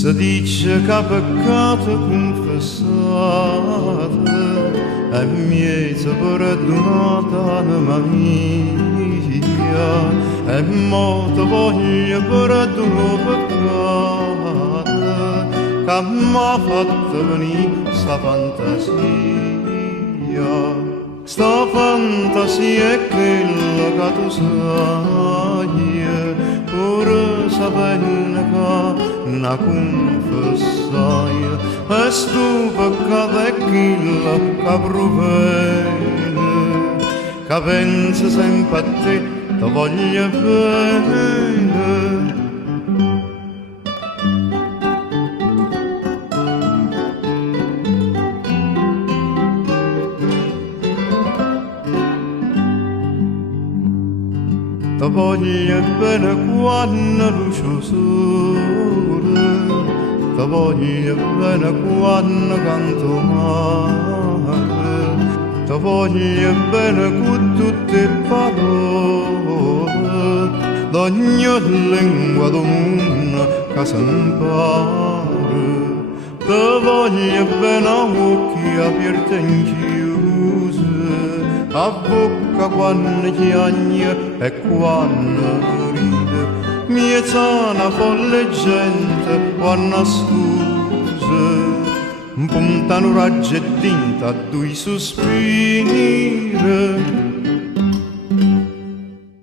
Se dice che peccato confessato è miezza perdonata anima mia, e molto voglio perdono peccato che m'ha fatto venire sta fantasia. Sta fantasia è quella che tu sai, pure sapendo che la confessai, e sto peccato è quella che proviene, che pensa sempre a te, ti voglio bene. Ti voglio bene quando luce sole, ti voglio bene quando canto male, ti voglio bene con tutte le parole d'ogni lingua del mondo che si impara. Ti voglio bene a occhi aperti e chiusi, a bocca quando chiagna e quando ride, miezza una folle gente quando scusa, puntano raggi e tinta a due sospiri.